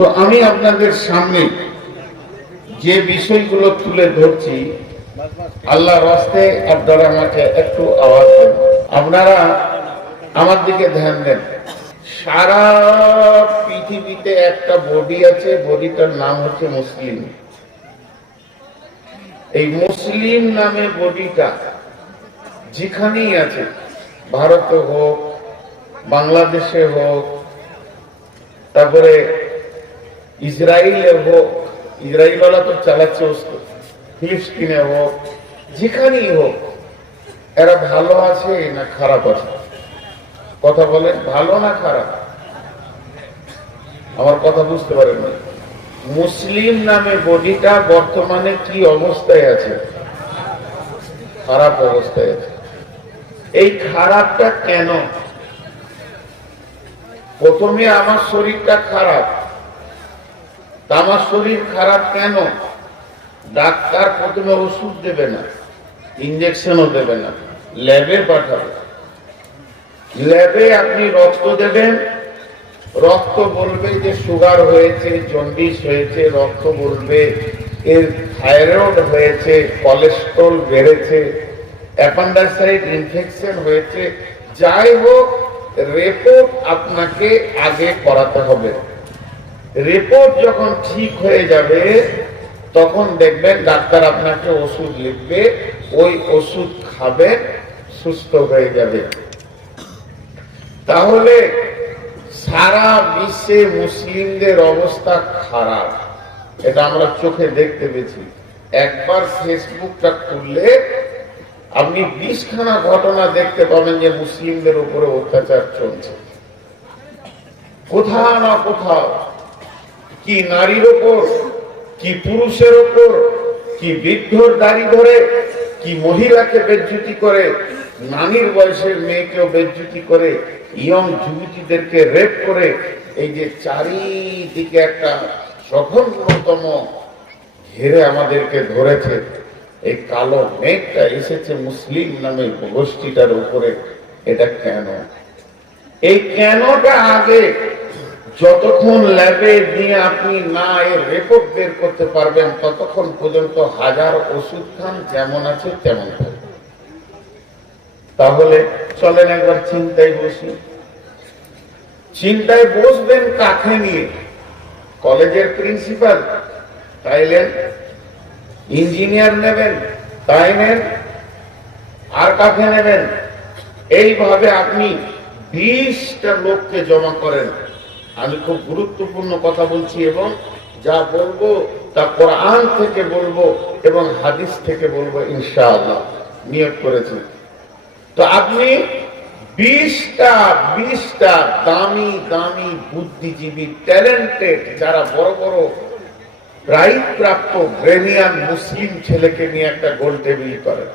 তো আমি আপনাদের সামনে যে বিষয়গুলো তুলে ধরছি, আল্লাহ রাস্তে আপনারা আমাকে একটু আওয়াজ দেন। আপনারা আমার দিকে ধ্যান দেন। সারা পৃথিবীতে একটা বডি আছে, বডিটার নাম হচ্ছে মুসলিম। এই মুসলিম নামে বডিটা যেখানেই আছে, ভারতে হোক, বাংলাদেশে হোক, তারপরে ইসরায়েলে হোক ইসরায়েলওয়ালা তো চালাচ্ছে ফিলিস্তিনে হোক, যেখানেই হোক, এরা ভালো আছে না খারাপ আছে? কথা বলেন, ভালো না খারাপ? আমার কথা বুঝতে পারেন না। মুসলিম নামে বডিটা বর্তমানে কি অবস্থায় আছে? খারাপ অবস্থায় আছে। এই খারাপটা কেন? প্রথমে আমার শরীরটা খারাপ আমার শরীর খারাপ কেন? ডাক্তার প্রথমে ওষুধ দেবে না ইঞ্জেকশনও দেবে না ল্যাবে পাঠাবে। ল্যাবে আপনি রক্ত দেবেন, রক্ত বলবে যে সুগার হয়েছে জন্ডিস হয়েছে, রক্ত বলবে এর থাইরয়েড হয়েছে কোলেস্ট্রল বেড়েছে অ্যাপান্ডাসাইড ইনফেকশন হয়েছে। যাই হোক রিপোর্ট আপনাকে আগে করাতে হবে। রিপোর্ট যখন ঠিক হয়ে যাবে, তখন দেখবেন ডাক্তার আপনাকে ওষুধ লিখবে, ওই ওষুধ খাবেন সুস্থ হয়ে যাবে। তাহলে সারা বিশ্বে মুসলিমদের অবস্থা খারাপ। এটা আমরা চোখে দেখতে পেয়েছি। একবার ফেসবুকটা খুললে আপনি বিশখানা ঘটনা দেখতে পাবেন যে মুসলিমদের উপরে অত্যাচার চলছে। কোথাও না কোথাও কি নারীর ওপর, কি পুরুষের ওপর, কি বৃদ্ধর দাড়ি ধরে, কি মহিলাকে বেজ্জুতি করে, নানির বয়সের মেয়েকেও বেজ্জুতি করে, ইয়ং যুবতীদেরকে রেপ করে, এই যে চারিদিকে একটা জঘন্যতম ঘিরে আমাদেরকে ধরেছে, এই কালো মেঘটা এসেছে মুসলিম নামে গোষ্ঠীটার উপরে, এটা কেন? এই কেনটা আগে যতক্ষণ ল্যাবে নিয়ে আপনি না এর রেকর্ড বের করতে পারবেন, ততক্ষণ পর্যন্ত হাজার ওষুধ খান, যেমন আছে তেমন থাকবে তাহলে চলেন একবার চিন্তায় বসি। চিন্তায় বসবেন কাকে নিয়ে। কলেজের প্রিন্সিপাল তাইলেন ইঞ্জিনিয়ার নেবেন, তাই নেন। আর কাকে নেবেন। এইভাবে আপনি বিশটা লোককে জমা করেন। আমি খুব গুরুত্বপূর্ণ কথা বলছি এবং যা বলব তা কোরআন থেকে বলব এবং হাদিস থেকে বলব, ইনশাআল্লাহ। নিয়োগ করেছি। তো আপনি বিশটা বিশটা দামি দামি বুদ্ধিজীবী ট্যালেন্টেড যারা বড় বড় প্রাইজ প্রাপ্ত ব্রেনিয়ান মুসলিম ছেলেকে নিয়ে একটা গোল টেবিল করে।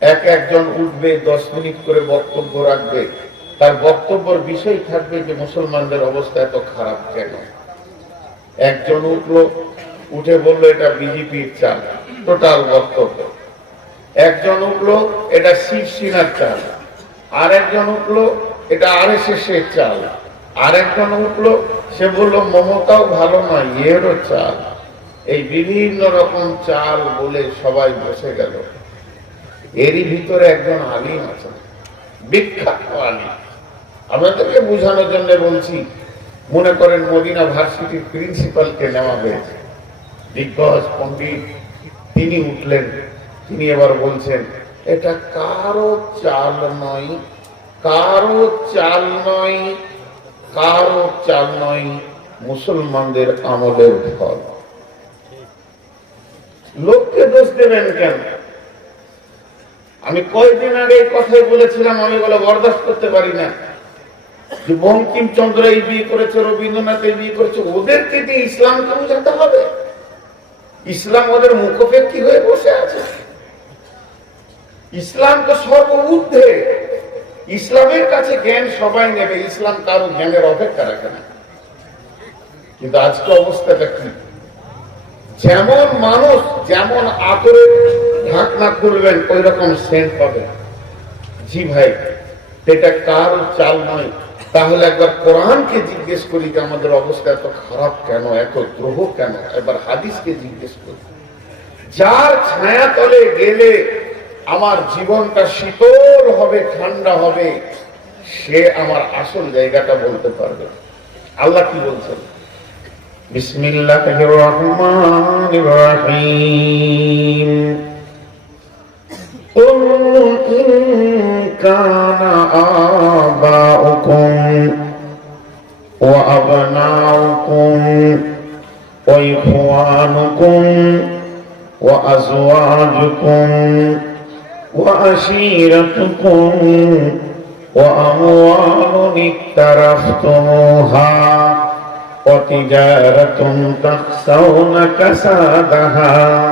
এক একজন উঠবে, দশ মিনিট করে বক্তব্য রাখবে। তার বক্তব্যের বিষয় থাকবে যে মুসলমানদের অবস্থা এত খারাপ কেন? একজন উঠল, উঠে বলল, এটা বিজেপির চাল, টোটাল বক্তব্য। একজন উঠল, এটা শিবসেনার চাল। আর একজন উঠল, এটা আর এস এস এর চাল। আর একজন উঠল, সে বলল, মমতাও ভালো নয় এরও চাল। এই বিভিন্ন রকম চাল বলে সবাই বসে গেল। এরই ভিতরে একজন আলিম আছেন, বিখ্যাত আলিম। আপনাদেরকে বোঝানোর জন্য বলছি, মনে করেন মদিনা ভার্সিটির প্রিন্সিপালকে নেওয়া হয়েছে। দিগ্গজ পণ্ডিত, তিনি উঠলেন, তিনি এবার বলছেন, এটা কারও চাল নয়, কারও চাল নয়, কারও চাল নয়, মুসলমানদের আমলের ফল। লোককে দোষ দেবেন কেন? আমি কয়েকদিন আগে কথাই বলেছিলাম, আমি বলে বরদাস্ত করতে পারি না। বঙ্কিমচন্দ্র এই বিয়ে করেছে, রবীন্দ্রনাথ এই বিয়ে করেছে ওদেরকে দিয়ে ইসলামকে বোঝাতে হবে? ইসলাম ওদের মুখোপেক্ষী হয়ে বসে আছে। ইসলাম তো সর্ব ঊর্ধ্বে ইসলামের কাছে জ্ঞান সবাই নেবে, ইসলাম কারও জ্ঞানের অপেক্ষা রাখে না। কিন্তু আজকে অবস্থাটা কি? যেমন মানুষ যেমন আতরের ঢাকনা খুলবেন ওই রকম সেন্ট পাবেন। জি ভাই, এটা কারও চাল নয়। তাহলে একবার কোরআনকে জিজ্ঞেস করি যে আমাদের অবস্থা এত খারাপ কেন, এত দ্রোহ কেন? এবার হাদিসকে জিজ্ঞেস করি। যার ছায়া তলে গেলে আমার জীবনটা শীতল হবে, ঠান্ডা হবে, সে আমার আসল জায়গাটা বলতে পারবে আল্লাহ কি বলছেন? বিসমিল্লাহির রহমানির রহিম। قل إن كان آباؤكم وأبناؤكم وإخوانكم وأزواجكم وعشيرتكم وأموال اقترفتموها وتجارة تخشون كسادها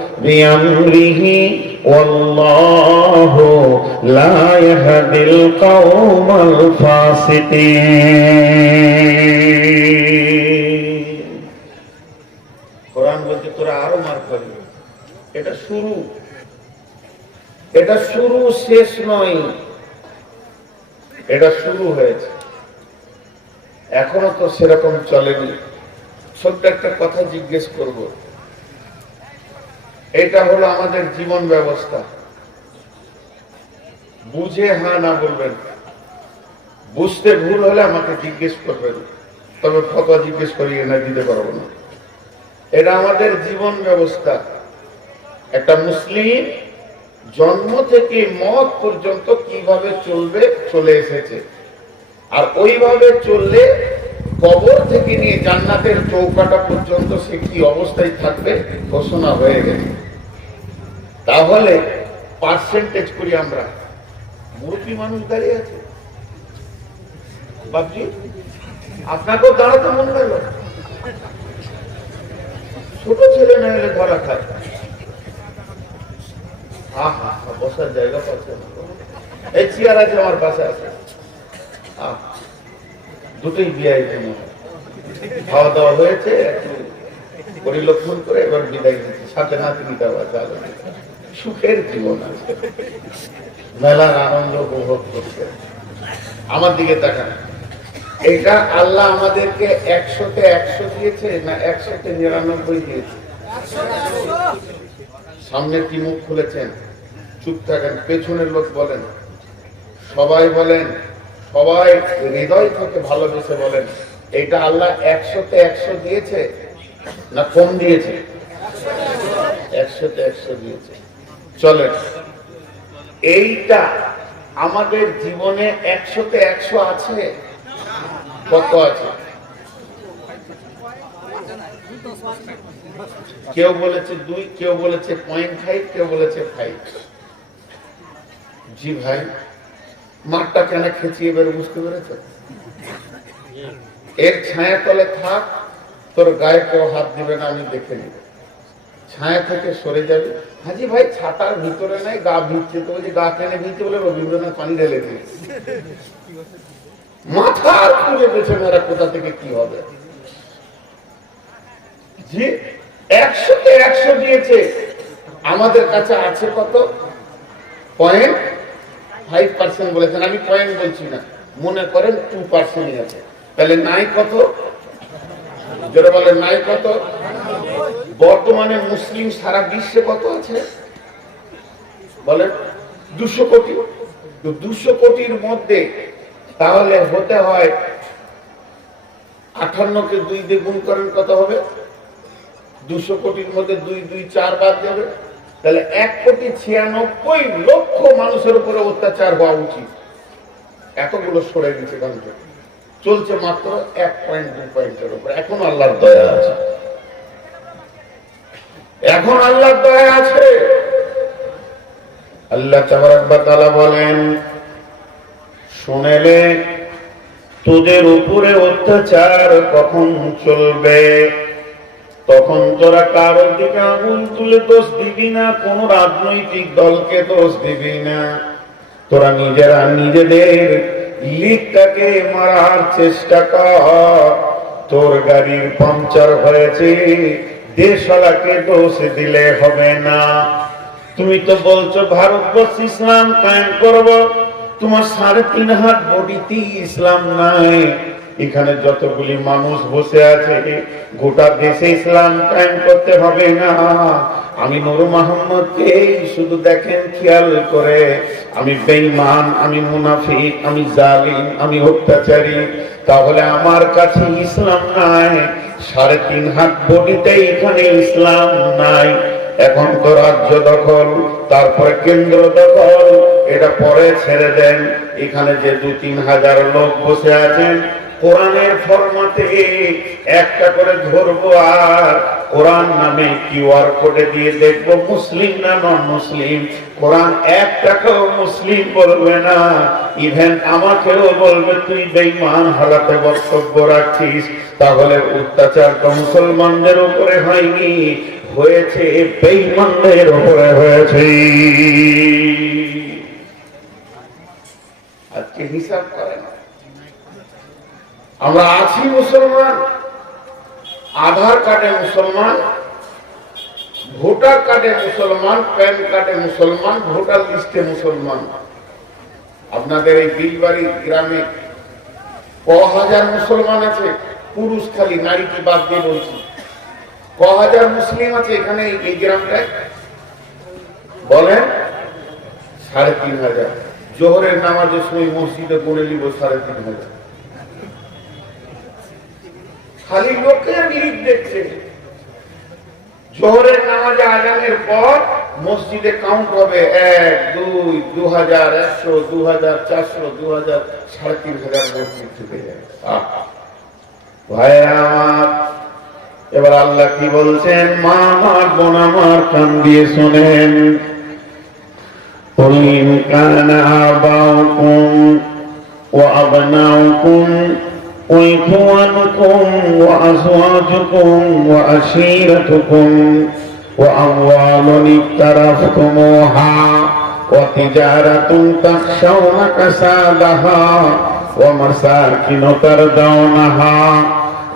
بأمره والله لا يهدي القوم الفاسقين কোরআন বলছে তোরা আরো মার খাবি এটা শুরু এটা শুরু শেষ নয় এটা শুরু হয়েছে এখনো তো সেরকম চলেনি ছোট্ট একটা কথা জিজ্ঞেস করব এটা হলো আমাদের জীবন ব্যবস্থা। বুঝে হ্যাঁ না বলবেন। বুঝতে ভুল হলে আমাকে জিজ্ঞেস করবেন। তবে ফটো জিজ্ঞেস করিয়ে না দিতে পারব না। এটা আমাদের জীবন ব্যবস্থা। একটা মুসলিম জন্ম থেকে মত পর্যন্ত কীভাবে চলবে, চলে এসেছে। আর ওইভাবে চললে কবর থেকে নিয়ে জান্নাতের চৌকাটা পর্যন্ত সে কি অবস্থায় থাকবে, ঘোষণা হয়ে গেছে। তাহলে পার্সেন্টেজ করি আমরা। মুরব্বী মানুষ দাঁড়িয়ে আছে? বাবজি আপনাকেও দাঁড়াতে মন গেল ছোট ছেলে না হলে ধরা খায়। আহা বসার জায়গা পাচ্ছে এই চেয়ার আছে, আমার পাশে আছে। দুটোই বিয়াই খাওয়া দাওয়া হয়েছে পরিলক্ষণ করে এবার বিদায় দিচ্ছি সাথে আছে আলাদা। সুখের জীবন আছে। মেলার আনন্দ উপভোগ করছে আমার দিকে তাকান। এটা আল্লাহ আমাদেরকে একশোতে একশো দিয়েছে না একশোতে নিরানব্বই দিয়েছে? সামনে কি মুখ খুলেছেন? চুপ থাকেন। পেছনের লোক বলেন। সবাই বলেন, সবাই হৃদয় থেকে ভালোবেসে বলেন। এটা আল্লাহ একশোতে একশো দিয়েছে না কম দিয়েছে? একশোতে একশো দিয়েছে। চলেন এইটা আমাদের জীবনে একশোতে একশো আছে? কত আছে? কেউ বলেছে দুই, কেউ বলেছে পয়েন্ট ফাইভ কেউ বলেছে ফাইভ জি ভাই, মাঠটা কেন খেঁচিয়ে এবার বুঝতে পেরেছে? এর ছায়া তলে থাক, তোর গায়ে কেউ হাত দিবে না, আমি দেখে নিব। ছায়া থেকে সরে যাবে। হাজি ভাই, ছাতার ভিতরে নাই, গা ভিজছে তো বলছি গা কেনে ভিজছে বলে রবীন্দ্রনাথ পানি ঢেলে মাথার খুঁজে পেছনে এরা কোথা থেকে কি হবে? জি, একশোতে একশো দিয়েছে। আমাদের কাছে আছে কত? পয়েন্ট? ফাইভ পার্সেন্ট বলেছেন। আমি পয়েন্ট বলছি না। মনে করেন টু পার্সেন্ট আছে। তাহলে নাই কত? যেটা বলে নাই কত? বর্তমানে মুসলিম সারা বিশ্বে কত আছে? বলে দুশো কোটি। তো দুশো কোটির মধ্যে তাহলে হতে হয় আঠান্নকে দুই দিয়ে গুণ করেন কত হবে? দুশো কোটির মধ্যে দুই দুই, চার বাদ যাবে। তাহলে এক কোটি ছিয়ানব্বই লক্ষ মানুষের উপরে অত্যাচার হওয়া উচিত। এতগুলো সরে গেছে গঞ্জ চলছে মাত্র এক পয়েন্ট দু পয়েন্টের উপর। এখন আল্লাহর দয়া আছে। এখন আল্লাহর দয়া আছে। আল্লাহ তালা বলেন, শুনেলে তোদের উপরে অত্যাচার কখন চলবে? তখন তোরা কারোর দিকে আঙুল তুলে দোষ দিবি না, কোন রাজনৈতিক দলকে দোষ দিবি না। তোরা নিজেরা নিজেদের লিগটাকে মারার চেষ্টা কর। তোর গাড়ির পাংচার হয়েছে, দেশওয়ালাকে দোষ দিলে হবে না। তুমি তো বলছো ভারতবর্ষ ইসলাম কায়েম করব, তোমার সাড়ে তিন হাত বডিতে ইসলাম নাই। এখানে যতগুলি মানুষ বসে আছে, গোটা দেশে ইসলাম কায়েম করতে হবে না। আমি নুর মোহাম্মদকে শুধু দেখেন খেয়াল করে, আমি বেঈমান, আমি মুনাফিক, আমি জালিম, আমি অত্যাচারী, তাহলে আমার কাছে ইসলাম নাই। সাড়ে তিন হাত বডিতে এখানে ইসলাম নাই। এখন তো রাজ্য দখল, তারপরে কেন্দ্র দখল, এটা পরে ছেড়ে দেন। এখানে যে দু তিন হাজার লোক বসে আছেন কোরআনের ফরমাতে একটা করে ধরবো আর কোরআন নামে কিউআর কোডে দিয়ে দেখব মুসলিম না নন মুসলিম কোরআন একটাকেও মুসলিম বলবে না। ইভেন আমাকেও বলবে, তুই বেঈমান হালাতে বক্তব্য রাখছিস তাহলে অত্যাচার তো মুসলমানদের উপরে হয়নি, হয়েছে বেঈমানদের উপরে হয়েছে। আজকে হিসাব করে না আমরা আছি মুসলমান, আধার কার্ডে মুসলমান, ভোটার কার্ডে মুসলমান, প্যান কার্ডে মুসলমান, ভোটার লিস্টে মুসলমান। আপনাদের এই বিলবাড়ি গ্রামে ক হাজার মুসলমান আছে, পুরুষ খালি নারীকে বাদ দিয়ে বলছি? ক হাজার মুসলিম আছে এখানে এই- গ্রামটায়? বলেন, সাড়ে তিন হাজার। জোহরের নামাজের সময় মসজিদে গড়ে নিব সাড়ে তিন হাজার। খালি লোকের নিরিখ দেখছে জোহরের নামাজে আজানের পর মসজিদে কাউন্ট হবে এক দুই দু হাজার একশো দু হাজার চারশো দু হাজার সাড়ে তিন হাজার মসজিদ ঢুকে যায় আহ! ভাইরা আমার এবার আল্লাহ কি বলছেন মা আমার বোন আমার কান দিয়ে শোনেন قل إن كان آباؤكم وأبناؤكم وإخوانكم وأزواجكم وعشيرتكم وأموال اقترفتموها وتجارة تخشون كسادها ومساكن ترضونها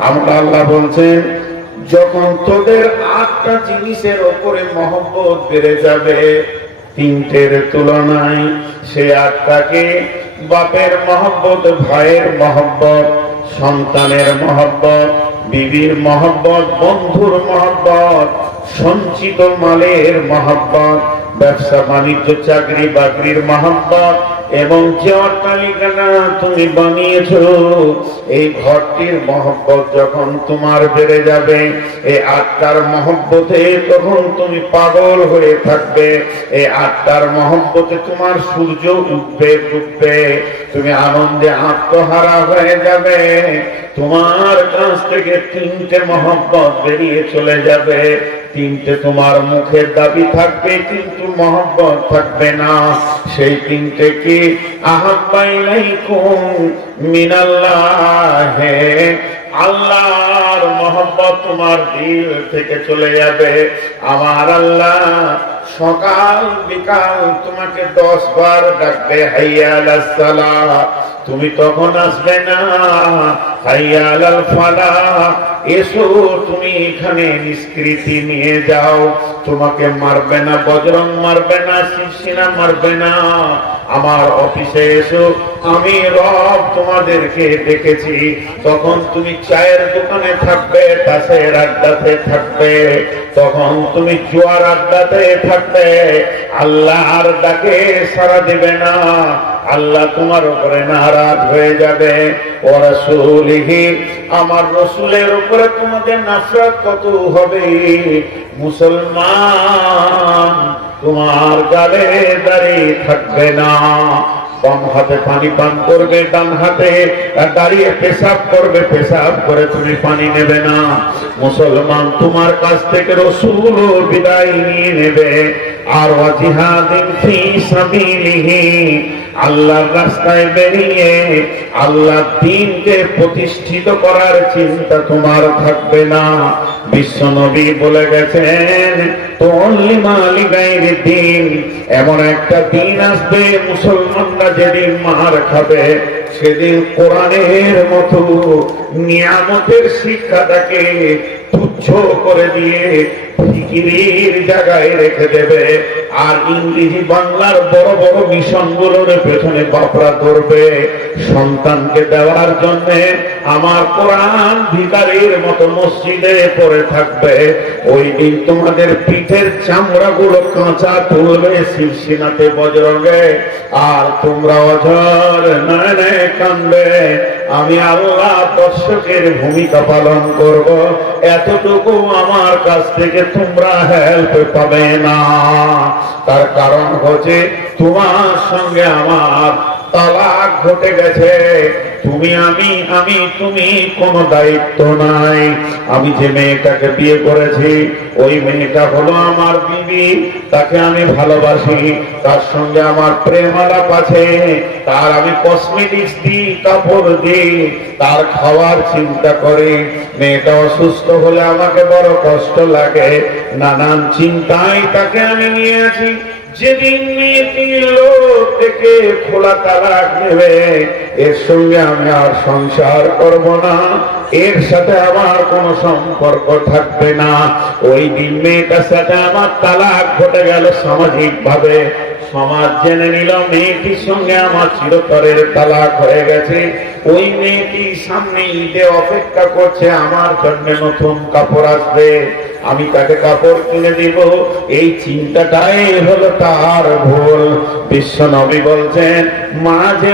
আমরা আল্লাহ বলছেন যখন তোদের আটটা জিনিসের ওপরে মহব্বত বেড়ে যাবে তিনটের তুলনায় সে আত্মাকে বাপের মহব্বত ভাইয়ের মহব্বত সন্তানের মহব্বত বিবির মহব্বত বন্ধুর মহব্বত সঞ্চিত মালের মহব্বত ব্যবসা বাণিজ্য চাকরি বাকরির মহব্বত এবং যে অট্টালিকানা তুমি বানিয়েছো, এই ঘরটির মহব্বত যখন তোমার বেড়ে যাবে, এই আত্মার মহব্বতে তখন তুমি পাগল হয়ে থাকবে, এই আত্মার মহব্বতে তোমার সূর্য উঠবে, ডুববে, তুমি আনন্দে আত্মহারা হয়ে যাবে, তোমার কাছ থেকে তিনটে মহব্বত বেরিয়ে চলে যাবে, তিনটে তোমার মুখের দাবি থাকবে, কিন্তু মহব্বত থাকবে না, সেই তিনটে কি আল্লাহর মহব্বত তোমার দিল থেকে চলে যাবে। আমার আল্লাহ সকাল বিকাল তোমাকে দশ বার ডাকবে হাইয়াল সালাহ তুমি তখন আসবে না। এসো, তুমি এখানে নিষ্কৃতি নিয়ে যাও। তোমাকে মারবে না, বজরং মারবে না শিবসিনা মারবে না। আমার অফিসে এসো, আমি রব তোমাদেরকে দেখেছি তখন তুমি চায়ের দোকানে থাকবে তাসের আড্ডাতে থাকবে। তখন তুমি জোয়ার আড্ডাতে থাকবে। আল্লাহর ডাকে সারা দেবে না। আল্লাহ তোমার উপরে নারাজ হয়ে যাবে। ও রাসূলিহি, আমার রসুলের উপরে তোমাদের নাফরত কত হবে? মুসলমান তোমার গালে দাঁড়িয়ে থাকবে না। বাম হাতে পানি পান করবে, ডান হাতে দাঁড়িয়ে পেশাব করবে, পেশাব করে তুমি পানি নেবে না। মুসলমান তোমার কাছ থেকে রসুল বিদায় নিয়ে নেবে। আর সাবিলিহি আল্লাহর রাস্তায় বেরিয়ে আল্লাহ দিনকে প্রতিষ্ঠিত করার চিন্তা তোমার থাকবে না। বিশ্ব নবী বলে গেছেন দিন, এমন একটা দিন আসবে, মুসলমানরা যেদিন মার খাবে, সেদিন কোরআনের মতো নিয়ামতের শিক্ষাটাকে তুচ্ছ করে দিয়ে ফিকিরির জায়গায় রেখে দেবে। আর ইংরেজি বাংলার বড় বড় মিশনগুলোর পেছনে বাপরা ধরবে। সন্তানকে দেওয়ার জন্য আমার কোরআন ভিকারির মতো মসজিদে পড়ে থাকবে। ওই দিন তোমাদের পিঠের চামড়া গুলো কাঁচা তুলবে শিবসিনাতে বজরঙ্গে। আর তোমরা অঝর নয়নে কান্দবে আমি আল্লাহ দর্শকের ভূমিকা পালন করব। এতটুকু আমার কাছ থেকে তোমরা হেল্প পাবে না। তার কারণ হচ্ছে তোমার সঙ্গে আমার তালাক ঘটে গেছে। তুমি আমি আমি, তুমি কোনো দায়িত্ব নাই। আমি যে মেয়েটাকে বিয়ে করেছি, ওই মেয়েটা হলো আমার বিবি। তাকে আমি ভালোবাসি। তার সঙ্গে আমার প্রেম আলাপ আছে। তার আমি কসমেটিক্স দিই, কাপড় দিই। তার খাওয়ার চিন্তা করি। মেয়েটা অসুস্থ হলে আমাকে বড় কষ্ট লাগে। নানান চিন্তায় তাকে আমি নিয়ে আছি যেদিন লোক থেকে খোলা তালাক নেবে, এর সঙ্গে আমি আর সংসার করব না, এর সাথে আমার কোনো সম্পর্ক থাকবে না। ওই দিন মেয়েটার সাথে আমার তালাক ঘটে গেল সামাজিক ভাবে সমাজ জেনে নিল, মেয়েটির সঙ্গে আমার চিরতরের তালাক হয়ে গেছে। ওই মেয়েটি সামনে ঈদে অপেক্ষা করছে, আমার জন্য নতুন কাপড় আসবে। আমি তাকে কাপড় কিনে দিব। এই চিন্তাটাই হলো তার ভুল। বিশ্ব নবী বলছেন মাঝে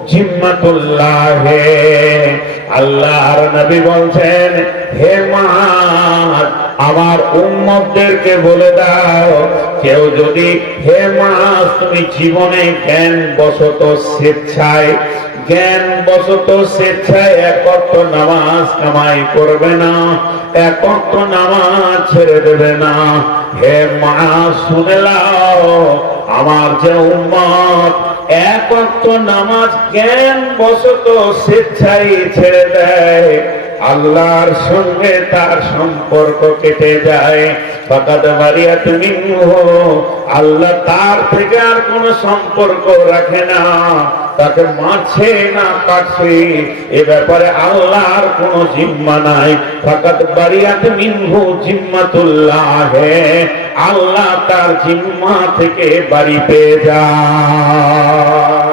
জিম্মাতুল্লাহ। আল্লাহর নবী বলছেন, হে মাদ আমার উম্মতদেরকে বলে দাও, কেউ যদি, হে মাস তুমি জীবনে জ্ঞান বসত স্বেচ্ছায় জ্ঞান বশত স্বেচ্ছায় একত্র নামাজ কামাই করবে না, একত্র নামাজ ছেড়ে দেবে না। হে মা, শুনে লাও আমার যে উম্মত অক্ত নামাজ জ্ঞান বশত স্বেচ্ছায় ছেড়ে দেয়। আল্লাহর সঙ্গে তার সম্পর্ক কেটে যায়। ফাকাদ মারিয়াত মিনহু, আল্লাহ তার থেকে আর কোন সম্পর্ক রাখে না। তাকে মাছে না কাটছে, এ ব্যাপারে আল্লাহর কোন জিম্মা নাই। ফাকাত বারিয়াত মিনহু জিম্মাতুল্লাহ, আল্লাহ তার জিম্মা থেকে বাড়ি পেয়ে যায়।